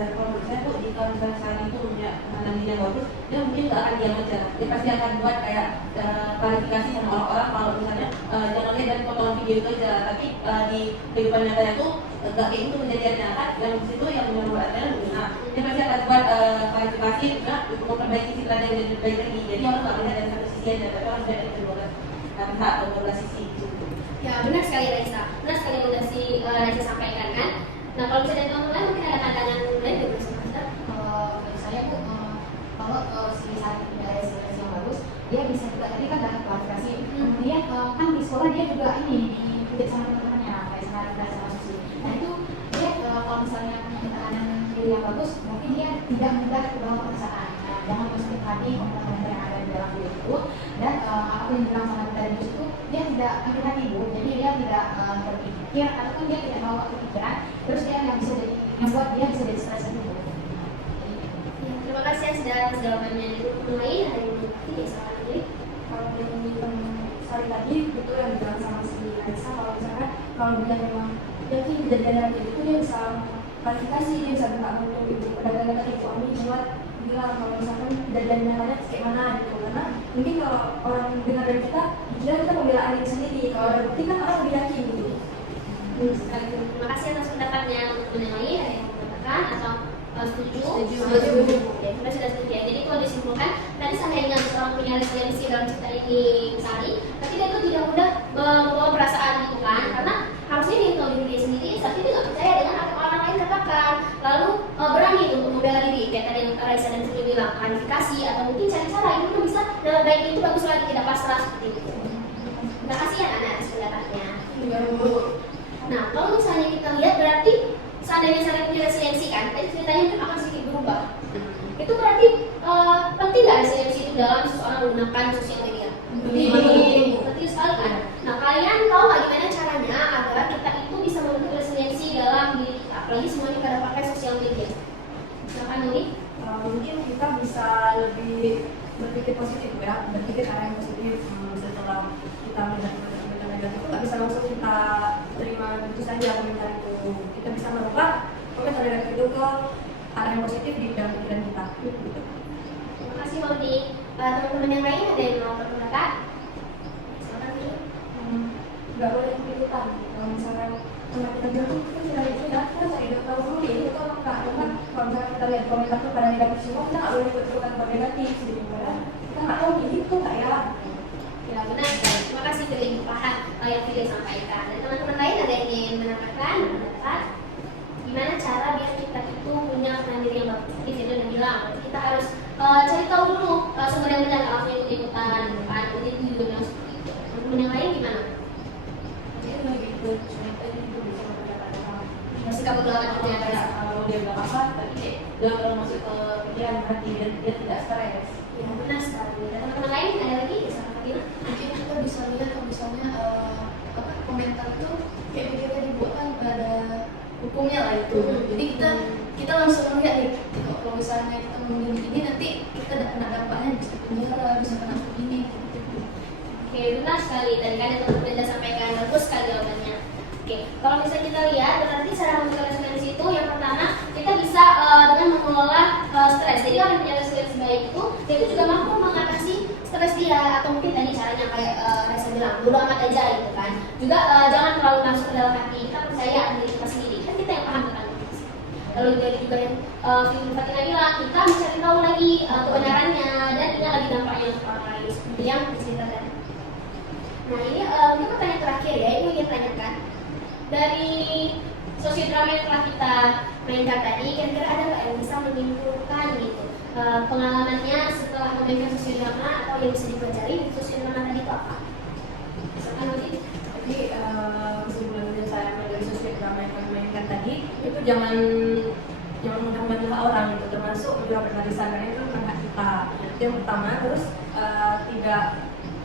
Kalau menurut saya tuh jika misalnya saat itu punya penanganan diri yang bagus, dia mungkin nggak akan diam aja. Dia pasti akan buat kayak klarifikasi sama orang-orang kalau misalnya jangan lihat dari potongan video itu aja, tapi di kehidupan nyatanya tuh nggak kayak itu kejadiannya kan. Yang di situ yang membuatnya nah dia pasti akan buat klarifikasi juga untuk memperbaiki citra dia lebih baik lagi. Jadi orang nggak melihat dari satu sisi aja, tapi orang melihat dari kedua pihak atau kedua sisi itu. Ya benar sekali Raisa, benar sekali yang udah si Raisa sampaikan kan. Nah kalau misalnya teman-teman lain mungkin ada pandangan lain ya bersama kita. Kalau dari saya Bu, kalau si Sari punya resiliensi yang bagus, dia bisa juga tadi kan dapat klarifikasi. Kemudian kan di sekolah dia juga ini diikuti sama teman-temannya, kayak sama sama Susi. Nah itu dia kalau misalnya punya ketahanan diri yang bagus, mungkin dia tidak mudah ke bawah perasaan. Nah, jangan positif hati komentar-komentar yang ada di dalam video itu. Dan apapun yang bilang sama kita di itu, dia tidak sakit hati Bu. Jadi dia tidak berpikir ataupun dia tidak bawa kepikiran. Terus dia nggak bisa jadi yang buat dia bisa jadi stres itu. Ya, terima kasih ya sudah atas jawabannya. Dari teman lain ada yang mengerti ya salah sendiri. Kalau dari Sari tadi betul yang dibilang sama si Raisa, kalau misalkan kalau dia memang yakin kejadian itu dia bisa klarifikasi, dia bisa minta untuk ibu pedagang atau ibu Ami buat bilang kalau misalkan kejadian nyatanya kayak mana gitu. Karena mungkin kalau orang dengar dari kita pembelaan diri sendiri, kalau ada bukti kan orang lebih yakin gitu. Terima kasih atas pendapatnya. Untuk yang lain ada yang mengatakan atau setuju? Setuju. Ya, kita sudah setuju ya. Jadi kalau disimpulkan, tadi seandainya seorang punya resiliensi dalam cerita ini Sari, tapi dia tuh tidak mudah membawa perasaan gitu kan, karena harusnya dia tahu diri dia sendiri, tapi dia nggak percaya dengan apa yang orang lain katakan, lalu berani untuk membela diri, kayak tadi yang Raisa dan Sri bilang, klarifikasi atau mungkin cari cara itu bisa dalam baik itu bagus lagi, tidak pasrah seperti itu. Terima kasih ya Ana atas pendapatnya. Nah, kalau misalnya kita lihat berarti seandainya Sari punya resiliensi kan, tadi ceritanya kan akan sedikit berubah. Itu berarti penting nggak resiliensi itu dalam seseorang menggunakan sosial media? Penting sekali kan. Nah, kalian tahu nggak gimana caranya agar kita itu bisa membentuk resiliensi dalam diri kita, apalagi semuanya pada pakai sosial media? Silakan Nuri. Mungkin kita bisa lebih berpikir positif ya, berpikir arah yang positif. Setelah kita melihat komentar negatif itu nggak bisa langsung kita terima begitu saja komentar itu. Kita bisa merubah komentar negatif itu ke arah yang positif di dalam pikiran kita. Terima kasih Maudi. Teman-teman yang lain ada yang mau berpendapat? Silakan Nuri. Nggak boleh ikut-ikutan. Kalau misalkan tempat kita bilang kita sudah itu ya, kita cari tahu dulu ya itu apa enggak. Cuman kalau misalkan kita lihat komentar itu pada negatif semua, kita nggak boleh ikut-ikutan pada negatif. Jadi kita nggak tahu gitu nggak ya. Ya benar sekali. Terima kasih Fili paham yang Fili sampaikan. Dan teman-teman lain ada yang ingin menambahkan pendapat? Gimana cara biar kita itu punya kenalan diri yang bagus? Tadi Fili udah bilang, berarti kita harus cari tahu dulu sumber yang benar, langsung ikut-ikutan, bukan? Jadi itu juga yang seperti itu. Teman-teman yang lain gimana? Jadi lebih ke cerita itu bisa berkata-kata sama. Sikap berlawan itu ya guys. Kalau dia bilang apa, tapi kayak jangan terlalu masuk ke pikiran hati dia tidak stres. Ya benar sekali. Dan teman-teman lain ada lagi? Sama Fatina? Mungkin kita bisa lihat kalau misalnya komentar itu kayak video tadi dibuat kan ada hukumnya lah itu. Jadi kita langsung melihat nih kalau misalnya kita memilih ini nanti kita ada kena dampaknya, bisa penjara, bisa kena begini. Oke, benar sekali. Tadi kan yang teman-teman sudah sampaikan, bagus sekali jawabannya. Oke, kalau misalnya kita lihat, berarti cara membuat resiliensi itu yang pertama kita bisa dengan mengelola stres. Jadi orang yang punya resiliensi baik itu, dia itu juga mampu mengatasi stres dia, atau mungkin tadi caranya kayak Raisa bilang, bodo amat aja gitu kan. Juga jangan terlalu masuk ke dalam hati. Kita percaya diri kita sendiri, kan kita yang paham tentang diri. Lalu dari juga yang Ibu Fatina bilang, kita mencari tahu lagi kebenarannya dan ingat lagi dampaknya untuk orang lain seperti yang diceritakan. Nah ini mungkin pertanyaan terakhir ya, ini ingin tanyakan dari sosiodrama yang telah kita mainkan tadi, kira-kira ada nggak yang bisa menyimpulkan gitu pengalamannya setelah memainkan sosiodrama atau yang bisa dipelajari di sosiodrama tadi itu apa? Misalkan nanti. Jadi kesimpulannya saya dari sosiodrama yang kami mainkan tadi itu jangan mudah-mudah orang gitu, termasuk juga berdasarkan itu tentang hak kita. Itu yang pertama. Terus tidak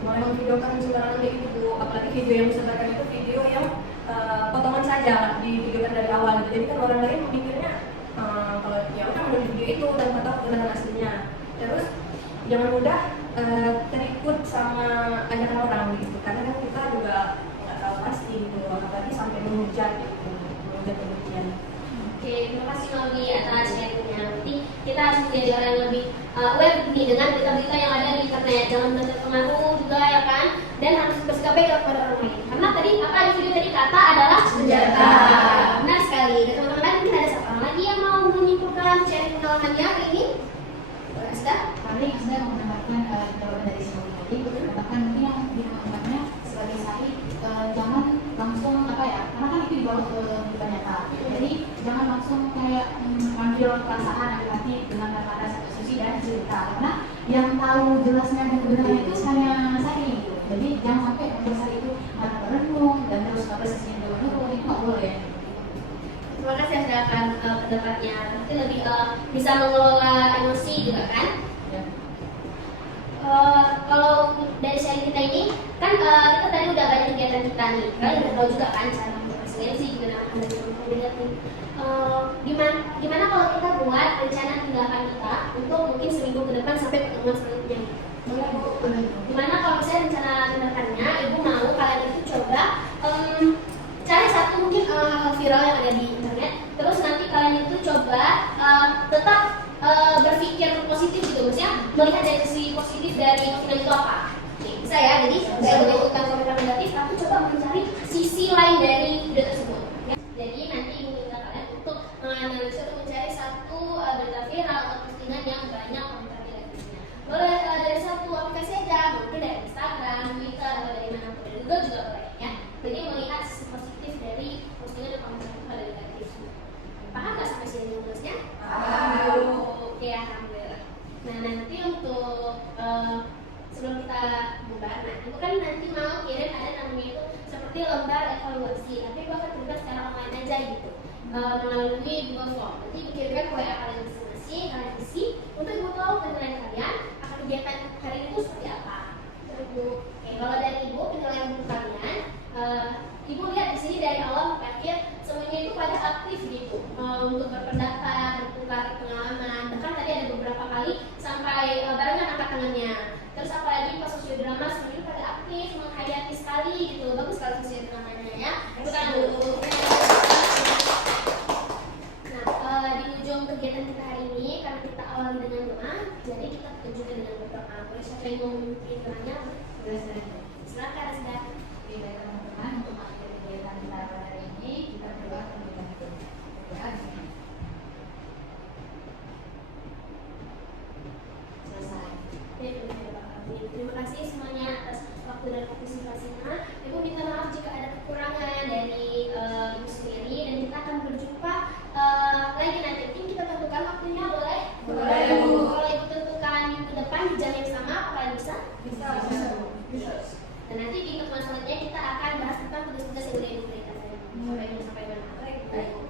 boleh memvideokan sembarangan kayak gitu, apalagi video yang disebarkan itu video yang potongan saja divideokan dari awal gitu. Jadi kan orang lain mikirnya kalau ya udah menonton video itu tanpa tahu kebenaran aslinya. Terus jangan mudah terikut sama ajakan orang gitu, karena kan kita juga nggak tahu pasti gitu, apalagi sampai menghujat gitu, menghujat demikian. Oke, terima kasih Maudi atas sharingnya. Berarti kita harus menjadi orang yang lebih aware nih dengan berita-berita yang ada di internet. Jangan mudah terpengaruh juga ya kan, dan harus bersikap baik kepada orang lain. Karena tadi apa di video tadi kata adalah senjata. Benar sekali. Dan teman-teman mungkin ada siapa lagi yang mau menyimpulkan sharing pengalamannya hari ini? Asda? Paling Asda menambahkan jawaban dari Saudi tadi, bahkan mungkin yang ditambahkannya sebagai Sari, jangan langsung apa ya, karena kan itu dibawa ke berita nyata. Jadi jangan langsung kayak ambil perasaan hati dengan kata satu sisi dan cerita, karena yang tahu jelasnya dan kebenaran itu hanya Sari gitu. Jadi jangan sampai membuat Sari itu malah merenung dan terus prosesnya dulu itu nggak boleh. Terima kasih Asda akan pendapatnya. Mungkin lebih bisa mengelola emosi juga kan? Kalau dari sharing kita ini kan kita tadi udah banyak kegiatan kita nih, kalian udah tahu juga kan cara berprestasi gimana ada kandidat nih. Gimana kalau kita buat rencana tindakan kita untuk mungkin seminggu ke depan sampai pertemuan selanjutnya? Gimana kalau misalnya rencana tindakannya ibu mau kalian itu coba cari satu mungkin hal viral yang ada di internet, terus nanti kalian itu coba tetap berpikir positif gitu, maksudnya melihat dari sisi positif dari postingan itu apa. Oke, bisa ya, jadi saya menyebutkan komentar negatif, tapi coba mencari sisi lain dari video tersebut ya. Jadi nanti minta kalian untuk menganalisa atau mencari satu berita viral atau postingan yang banyak komentar negatifnya. Boleh dari satu aplikasi aja, mungkin dari Instagram, Twitter, atau dari mana pun, dari Google juga boleh ya. Jadi melihat sisi positif dari postingan dan komentar negatif. Paham nggak sampai sini rumusnya? Oke, alhamdulillah. Nah nanti untuk sebelum kita bubar, nah itu kan nanti mau kirim ada namanya itu seperti lembar evaluasi, tapi itu akan terlibat secara online aja gitu, melalui Google Form. Nanti dikirimkan ke WA kalian masing-masing, kalian isi untuk ibu tahu penilaian kalian akan kegiatan hari itu seperti apa. Oke, kalau dari ibu penilaian buku kalian, ibu lihat di sini dari awal sampai akhir semuanya itu pada aktif gitu untuk berpendapat, bertukar pengalaman. Bahkan tadi ada beberapa kali sampai barengan angkat tangannya. Terus apalagi pas sosiodrama semuanya pada aktif, menghayati sekali gitu. Bagus sekali sosiodramanya ya. Bukan dulu. Nah di ujung kegiatan kita hari ini karena kita awali dengan doa, jadi kita tutup juga dengan berdoa. Boleh siapa yang mau memimpin doanya? Silakan Asda. Oke, baik teman-teman, untuk mengakhiri kegiatan kita hari ini, kita berdoa terlebih dahulu. Berdoa begini. Selesai. Terima kasih semuanya atas waktu dan partisipasinya. Ibu minta maaf jika ada kekurangan dari ibu sendiri, dan kita akan berjumpa lagi nanti. Mungkin kita tentukan waktunya, boleh? Boleh. Kalau ibu tentukan minggu depan di jam yang sama, apakah bisa? Bisa. Dan nanti di pertemuan selanjutnya kita akan bahas tentang tugas-tugas yang udah ibu berikan tadi. Sampai jumpa.